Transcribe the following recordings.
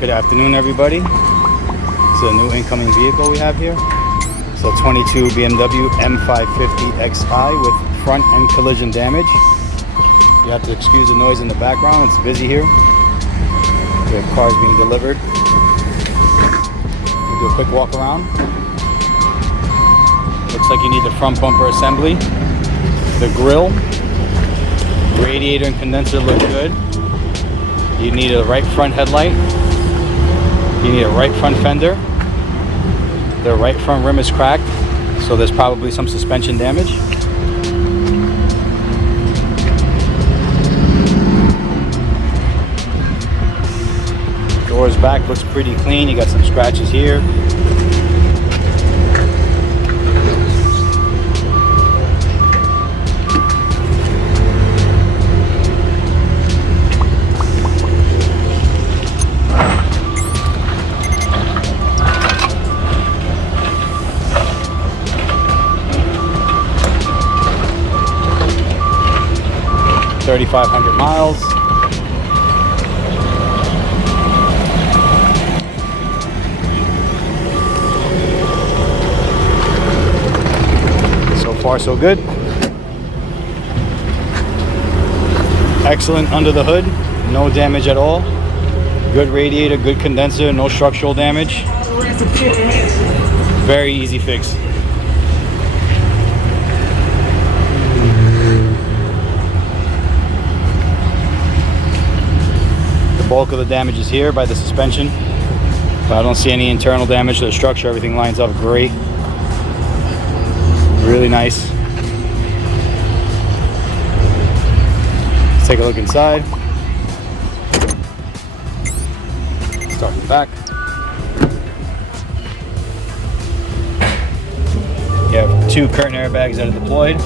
Good afternoon, everybody. It's a new incoming vehicle we have here. It's a 22 BMW M550xi with front end collision damage. You have to excuse the noise in the background. It's busy here. We have cars being delivered. We'll do a quick walk around. Looks like you need the front bumper assembly. The grille, radiator and condenser look good. You need a right front headlight. You need a right front fender. The right front rim is cracked, so there's probably some suspension damage. Doors back looks pretty clean. You got some scratches here. $3,500 miles. So far, so good. Excellent under the hood. No damage at all. Good radiator, good condenser, no structural damage. Very easy fix. Bulk of the damage is here by the suspension, but I don't see any internal damage to the structure. Everything lines up great. Really nice. Let's take a look inside. Start in the back. You have two curtain airbags that are deployed.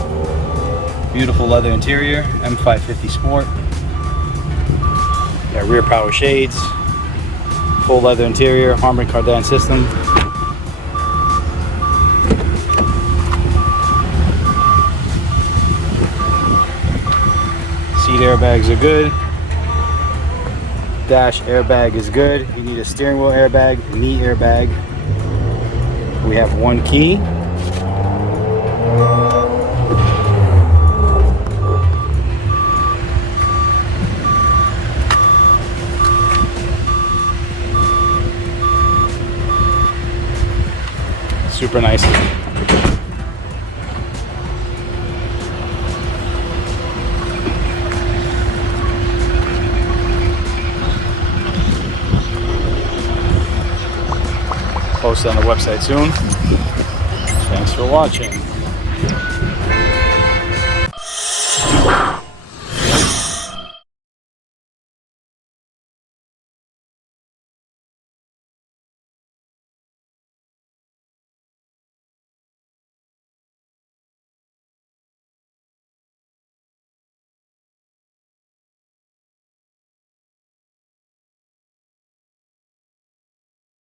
Beautiful leather interior, M550 Sport. Yeah, rear power shades, full leather interior, Harman Kardon system. Seat airbags are good. Dash airbag is good. You need a steering wheel airbag, knee airbag. We have one key. Super nice. Post on the website soon. Thanks for watching.